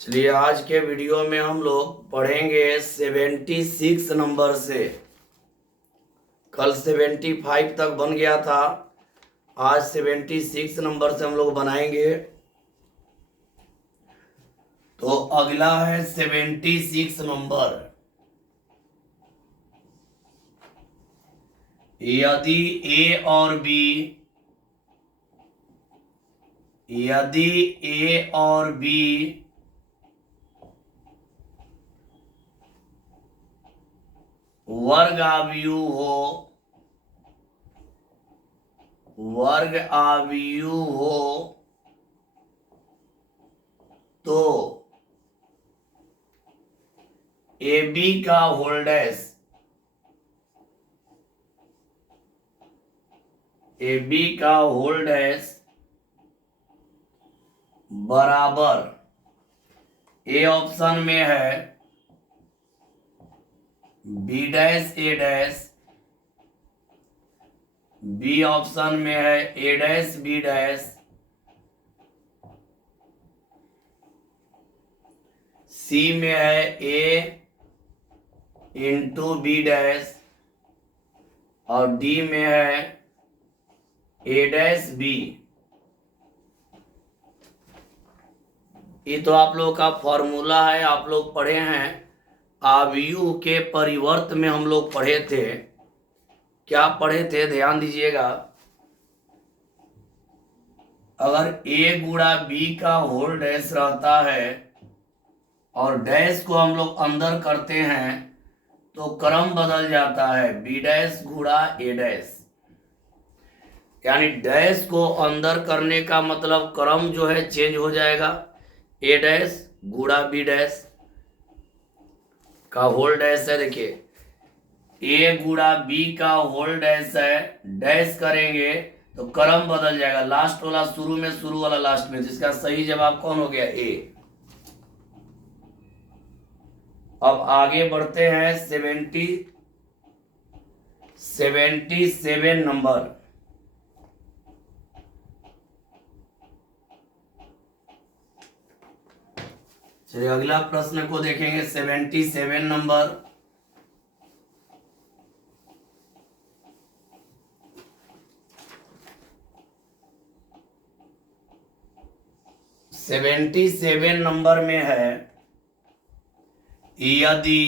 चलिए आज के वीडियो में हम लोग पढ़ेंगे 76 नंबर से। कल 75 तक बन गया था, आज 76 नंबर से हम लोग बनाएंगे। तो अगला है 76 नंबर। यदि ए और बी वर्ग आव्यूह हो तो ए बी का होल डैश बराबर, ए ऑप्शन में है बी डैश ए डैश, बी ऑप्शन में है ए डैश बी डैश, सी में है ए इंटू बी डैश और डी में है ए डैश बी। ये तो आप लोग का फॉर्मूला है, आप लोग पढ़े हैं। आव्यूह के परिवर्त में हम लोग पढ़े थे। क्या पढ़े थे ध्यान दीजिएगा। अगर ए गुणा बी का होल डैश रहता है और डैश को हम लोग अंदर करते हैं तो क्रम बदल जाता है, बी डैश गुणा ए डैश। यानी डैश को अंदर करने का मतलब क्रम जो है चेंज हो जाएगा। ए डैश गुणा बी डैश का होल डैश है, देखिए ए गुणा बी का होल डैश है, डैश करेंगे तो क्रम बदल जाएगा, लास्ट वाला शुरू में, शुरू वाला लास्ट में। जिसका सही जवाब कौन हो गया? ए। अब आगे बढ़ते हैं 77 नंबर। चलिए अगला प्रश्न को देखेंगे 77 नंबर। नंबर में है यदि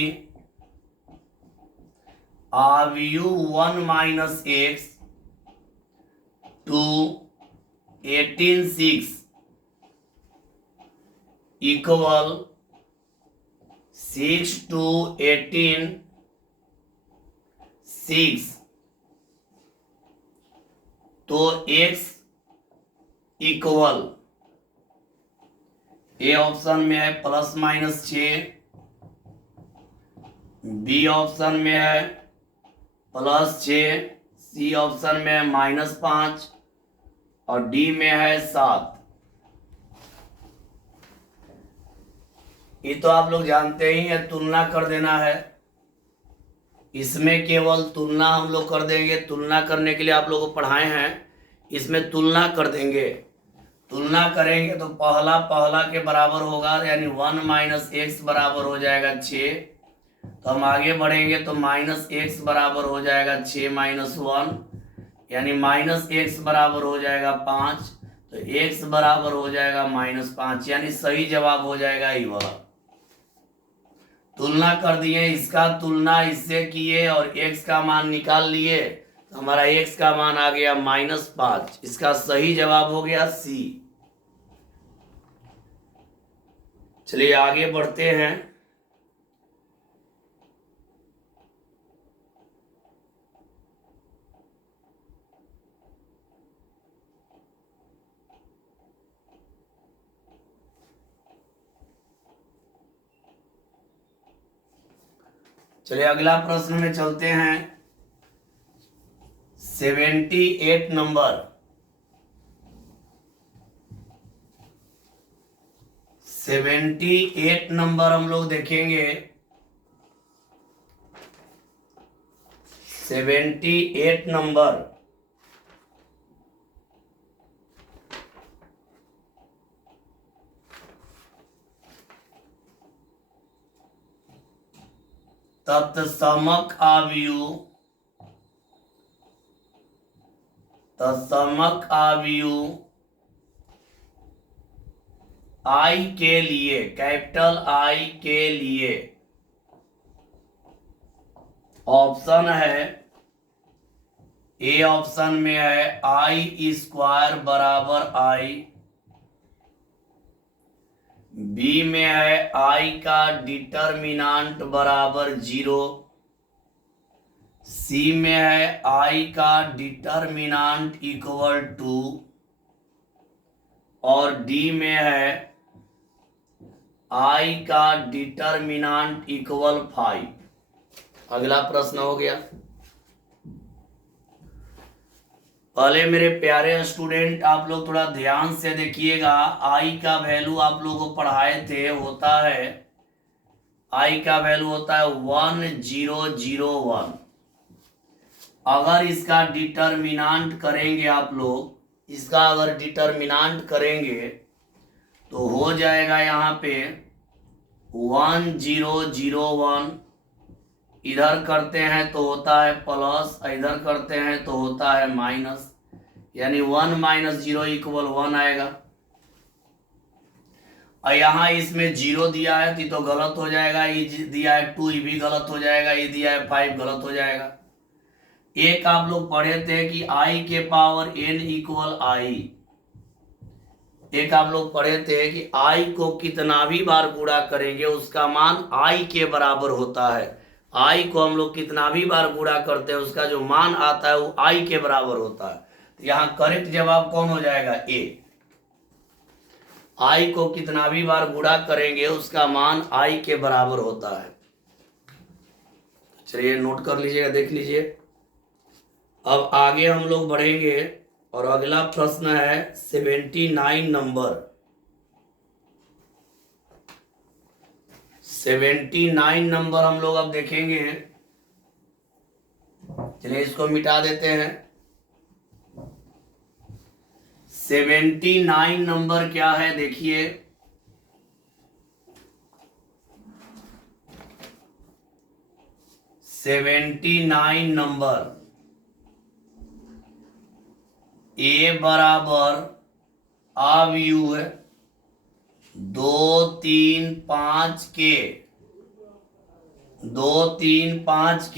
आव्यूह 1 minus x two 18 6 equal 6 two 18 6 तो x इक्वल, ए ऑप्शन में है प्लस माइनस 6, बी ऑप्शन में है प्लस 6, सी ऑप्शन में है माइनस 5 और डी में है 7। ये तो आप लोग जानते ही है, तुलना कर देना है। इसमें केवल तुलना हम लोग कर देंगे। तुलना करने के लिए आप लोगों को पढ़ाए हैं, इसमें तुलना कर देंगे। तुलना करेंगे तो पहला के बराबर होगा, यानी 1 माइनस एक्स बराबर हो जाएगा 6। तो हम आगे बढ़ेंगे तो माइनस एक्स बराबर हो जाएगा 6 माइनस 1, यानी माइनस एक्स बराबर हो जाएगा 5। तो एक्स बराबर हो जाएगा -5, यानी सही जवाब हो जाएगा ये वाला। तुलना कर दिए, इसका तुलना इससे किए और x का मान निकाल लिए, तो हमारा x का मान आ गया -5। इसका सही जवाब हो गया सी। चलिए आगे बढ़ते हैं। चलिए अगला प्रश्न में चलते हैं 78 नंबर। 78 नंबर हम लोग देखेंगे। 78 नंबर तत्समक आव्यूह आई के लिए, कैपिटल आई के लिए ऑप्शन है, ए ऑप्शन में है आई स्क्वायर बराबर आई, बी में है आई का डिटर्मिनांट बराबर 0, सी में है आई का डिटर्मिनांट इक्वल टू, और डी में है आई का डिटर्मिनांट इक्वल 5। अगला प्रश्न हो गया। पहले मेरे प्यारे स्टूडेंट आप लोग थोड़ा ध्यान से देखिएगा, आई का वैल्यू आप लोगों को पढ़ाए थे, होता है आई का वैल्यू होता है 1001। अगर इसका डिटर्मिनांट करेंगे आप लोग, इसका अगर डिटर्मिनांट करेंगे तो हो जाएगा यहाँ पे 1001, इधर करते हैं तो होता है प्लस, इधर करते हैं तो होता है माइनस, यानी 1 - 0 = 1 आएगा। और यहाँ इसमें 0 दिया है तो गलत हो जाएगा, ये दिया है 2 ये भी गलत हो जाएगा, ये दिया है 5 गलत हो जाएगा। एक आप लोग पढ़े थे कि i के पावर n = i, एक आप लोग पढ़े थे कि i को कितना भी बार गुणा करेंगे उसका मान i के बराबर होता है। i को हम लोग कितना भी बार गुणा करते हैं उसका जो मान आता है वो i के बराबर होता है। तो यहाँ करेक्ट जवाब कौन हो जाएगा? ए। i को कितना भी बार गुणा करेंगे उसका मान i के बराबर होता है। चलिए नोट कर लीजिएगा, देख लीजिए। अब आगे हम लोग बढ़ेंगे और अगला प्रश्न है 79 नंबर। 79 नंबर हम लोग अब देखेंगे। चलिए इसको मिटा देते हैं। 79 नंबर क्या है देखिए। नंबर ए बराबर अवयव 2, 3, 5 के 2, 3, 5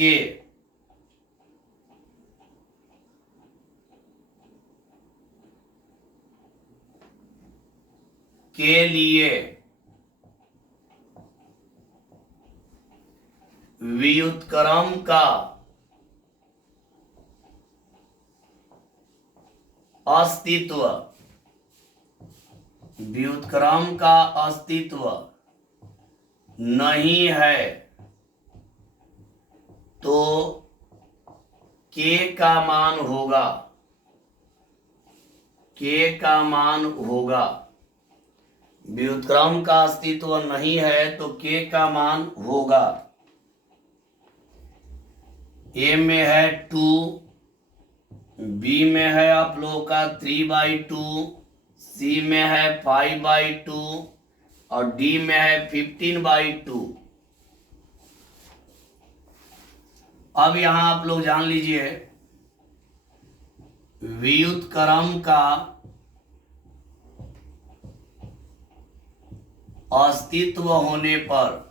के लिए व्युत्क्रम का अस्तित्व, व्युत्क्रम का अस्तित्व नहीं है तो के का मान होगा, के का मान होगा। व्युत्क्रम का अस्तित्व नहीं है तो के का मान होगा। ए में है 2, बी में है आप लोगों का 3/2, सी में है 5/2 और डी में है 15/2। अब यहां आप लोग जान लीजिए व्युत्क्रम का अस्तित्व होने पर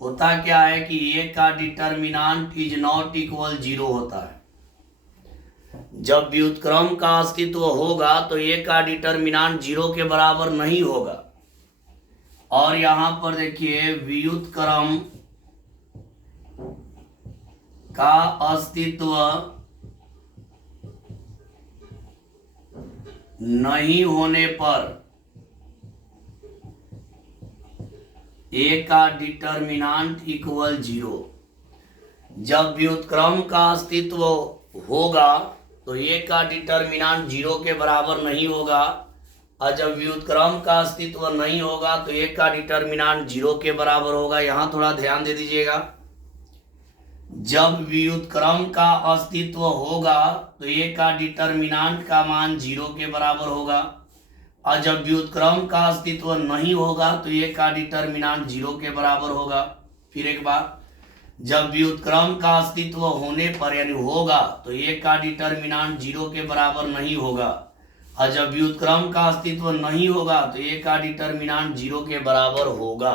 होता क्या है कि ए का डिटर्मिनांट इज नॉट इक्वल 0 होता है। जब व्युत्क्रम का अस्तित्व होगा तो ए का डिटर्मिनांट 0 के बराबर नहीं होगा। और यहां पर देखिए व्युत्क्रम का अस्तित्व नहीं होने पर ए का डिटर्मिनांट इक्वल 0। जब व्युत्क्रम का अस्तित्व होगा तो ए का डिटर्मिनांट 0 के बराबर नहीं होगा, और जब व्युत्क्रम का अस्तित्व नहीं होगा तो ए का डिटर्मिनांट 0 के बराबर होगा। यहां थोड़ा ध्यान दे दीजिएगा। जब व्युत्क्रम का अस्तित्व होगा तो ए का डिटर्मिनांट का मान 0 के बराबर होगा, और जब व्युत्क्रम का अस्तित्व नहीं होगा तो ए का डिटर्मिनेंट 0 के बराबर होगा। फिर एक बार, जब व्युत्क्रम का अस्तित्व होने पर यानी होगा तो ए का डिटर्मिनेंट 0 के बराबर नहीं होगा, और जब व्युत्क्रम का अस्तित्व नहीं होगा तो ए का डिटर्मिनेंट 0 के बराबर होगा।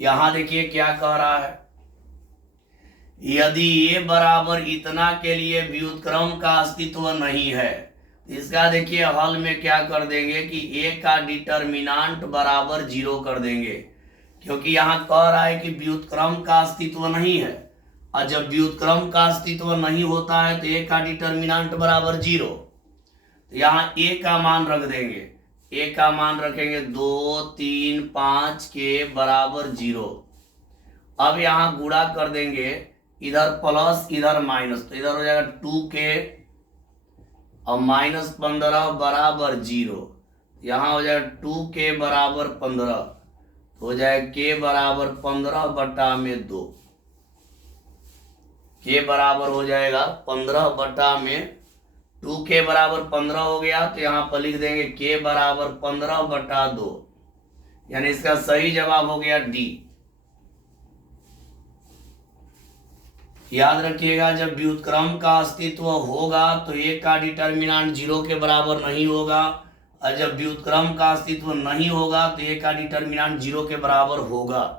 यहां देखिए क्या कह रहा है, यदि ए बराबर इतना के लिए व्युत्क्रम का अस्तित्व नहीं है, इसका देखिए हल में क्या कर देंगे कि ए का डिटर्मिनेंट बराबर 0 कर देंगे, क्योंकि यहां कह रहा है कि व्युत्क्रम का अस्तित्व नहीं है, और जब व्युत्क्रम का अस्तित्व नहीं होता है तो ए का डिटर्मिनेंट बराबर 0। तो यहाँ ए का मान रख देंगे, ए का मान रखेंगे 2, 3, 5 के बराबर 0। अब यहाँ गुणा कर देंगे, इधर प्लस इधर माइनस, तो इधर हो जाएगा 2 के और माइनस 15 बराबर 0। यहाँ हो जाएगा 2 के बराबर 15, हो जाएगा के बराबर 15/2, के बराबर हो जाएगा 15/2। के बराबर 15 हो गया तो यहाँ पर लिख देंगे के बराबर 15/2, यानी इसका सही जवाब हो गया डी। याद रखिएगा, जब व्युत्क्रम का अस्तित्व होगा तो ए का डिटर्मिनेंट 0 के बराबर नहीं होगा, और जब व्युत्क्रम का अस्तित्व नहीं होगा तो ए का डिटर्मिनेंट 0 के बराबर होगा।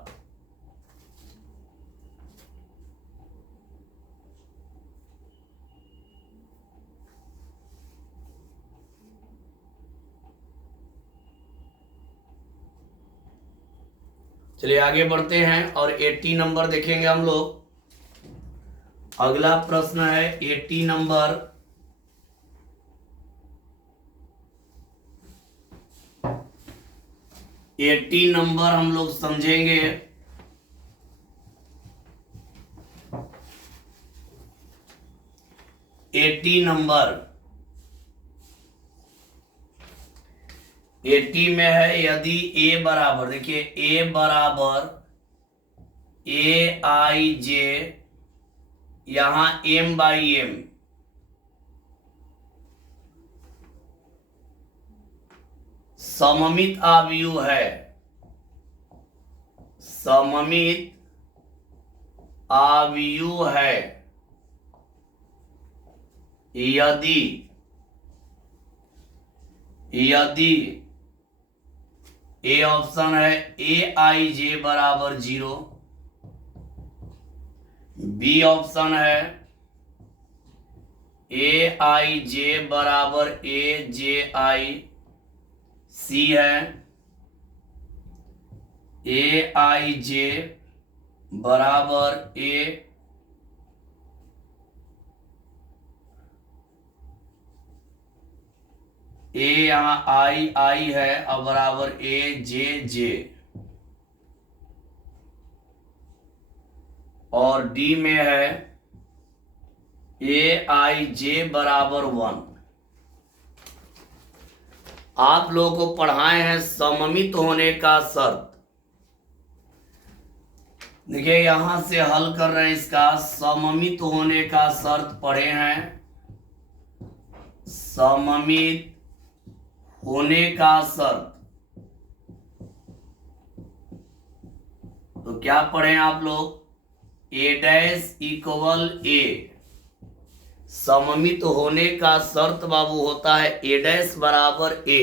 चलिए आगे बढ़ते हैं और 80 नंबर देखेंगे हम लोग। अगला प्रश्न है 80 नंबर। हम लोग समझेंगे 80 नंबर। 80 में है, यदि ए बराबर, देखिए ए बराबर AIJ, यहां M/M, सममित आव्यूह है, सममित आव्यूह है, यदि ए ऑप्शन है AIJ बराबर 0, बी ऑप्शन है AIJ बराबर AJI, सी है AIJ बराबर ए यहाँ आई है और बराबर AJJ, और डी में है AIJ बराबर 1। आप लोगों को पढ़ाए हैं सममित होने का शर्त। देखिए यहां से हल कर रहे हैं, इसका सममित होने का शर्त पढ़े हैं, सममित होने का शर्त। तो क्या पढ़े आप लोग, A' इक्वल A, सममित होने का शर्त बाबू होता है A' बराबर A।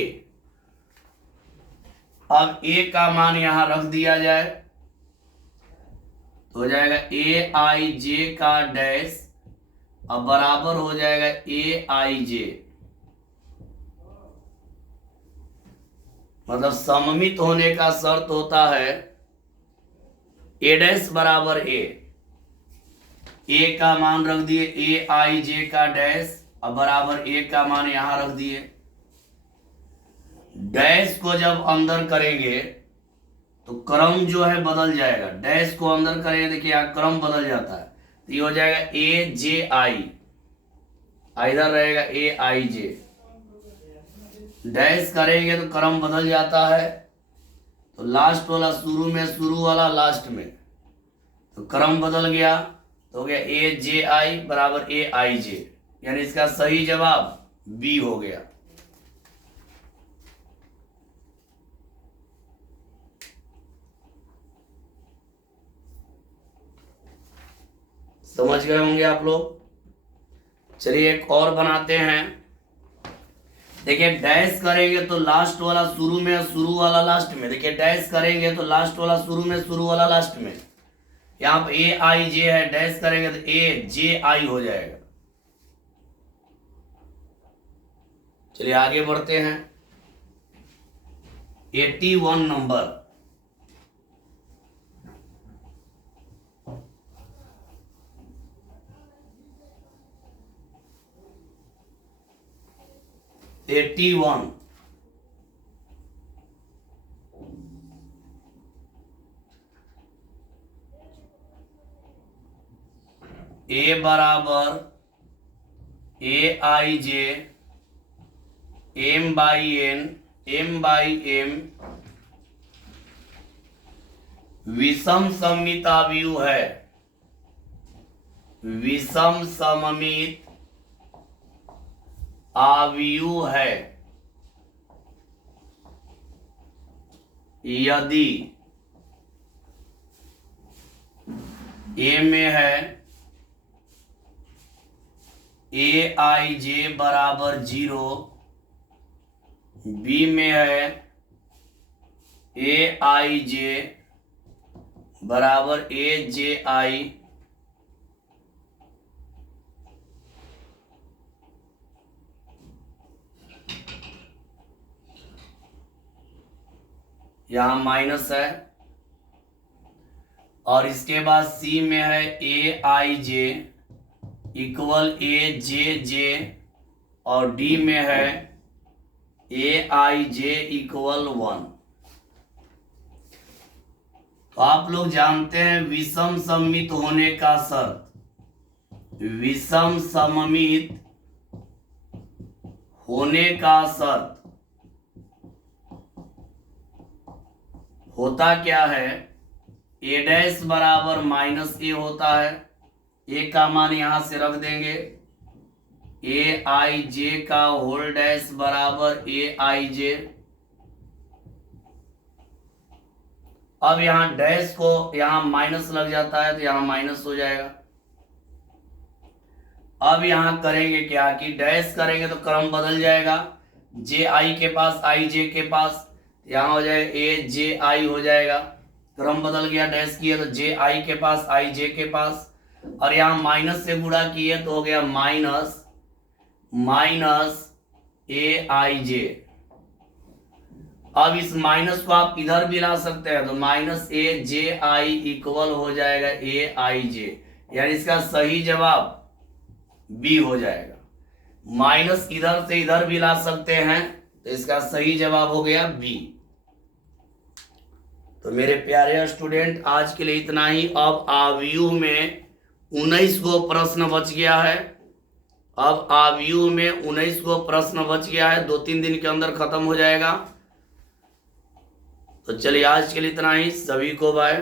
अब A का मान यहां रख दिया जाए तो हो जाएगा AIJ का डैश, अब बराबर हो जाएगा AIJ, मतलब सममित होने का शर्त होता है A' बराबर A। ए का मान रख दिए AIJ का डैश, अब बराबर ए का मान यहां रख दिए। डैश को जब अंदर करेंगे तो क्रम जो है बदल जाएगा, डैश को अंदर करेंगे, देखिए यहाँ क्रम बदल जाता है, तो ये हो जाएगा AJI, इधर रहेगा AIJ। डैश करेंगे तो क्रम बदल जाता है, तो लास्ट वाला शुरू में, शुरू वाला लास्ट में, तो क्रम बदल गया तो हो गया AJI बराबर AIJ, यानी इसका सही जवाब बी हो गया। समझ गए होंगे आप लोग। चलिए एक और बनाते हैं। देखिए डैश करेंगे तो लास्ट वाला शुरू में, शुरू वाला लास्ट में। देखिए डैश करेंगे तो लास्ट वाला शुरू में, शुरू वाला लास्ट में। यहाँ पे ए आई जे है, डैश करेंगे तो ए जे आई हो जाएगा। चलिए आगे बढ़ते हैं। 81 नंबर। ए बराबर a i j m by n, m by m विषम सममित आव्यूह है। विषम सममित आव्यूह है यदि ए में है ए आई जे बराबर 0, बी में है ए आई जे बराबर ए जे आई, यहां माइनस है। और इसके बाद सी में है ए आई जे इक्वल ए जे जे, और डी में है ए आई जे इक्वल 1। तो आप लोग जानते हैं विषम सममित होने का शर्त। विषम सममित होने का शर्त होता क्या है, ए डैश बराबर माइनस ए होता है। ए का मान यहां से रख देंगे, ए आई जे का होल डैश बराबर ए आई जे। अब यहां डैश को यहां माइनस लग जाता है तो यहां माइनस हो जाएगा। अब यहां करेंगे क्या कि डैश करेंगे तो क्रम बदल जाएगा, जे आई के पास आई जे के पास, यहां हो जाएगा ए जे आई हो जाएगा। क्रम बदल गया, डैश किया तो जे आई के पास आई जे के पास, और यहां माइनस से गुणा किए तो हो गया माइनस माइनस ए आई जे। अब इस माइनस को आप इधर भी ला सकते हैं तो minus A J I equal हो जाएगा ए आई जे, यानी इसका सही जवाब बी हो जाएगा। माइनस इधर से इधर भी ला सकते हैं तो इसका सही जवाब हो गया बी। तो मेरे प्यारे स्टूडेंट आज के लिए इतना ही। अब आव्यूह में 19 गो प्रश्न बच गया है। अब आव्यूह में 19 गो प्रश्न बच गया है, 2-3 दिन के अंदर खत्म हो जाएगा। तो चलिए आज के लिए इतना ही। सभी को बाय।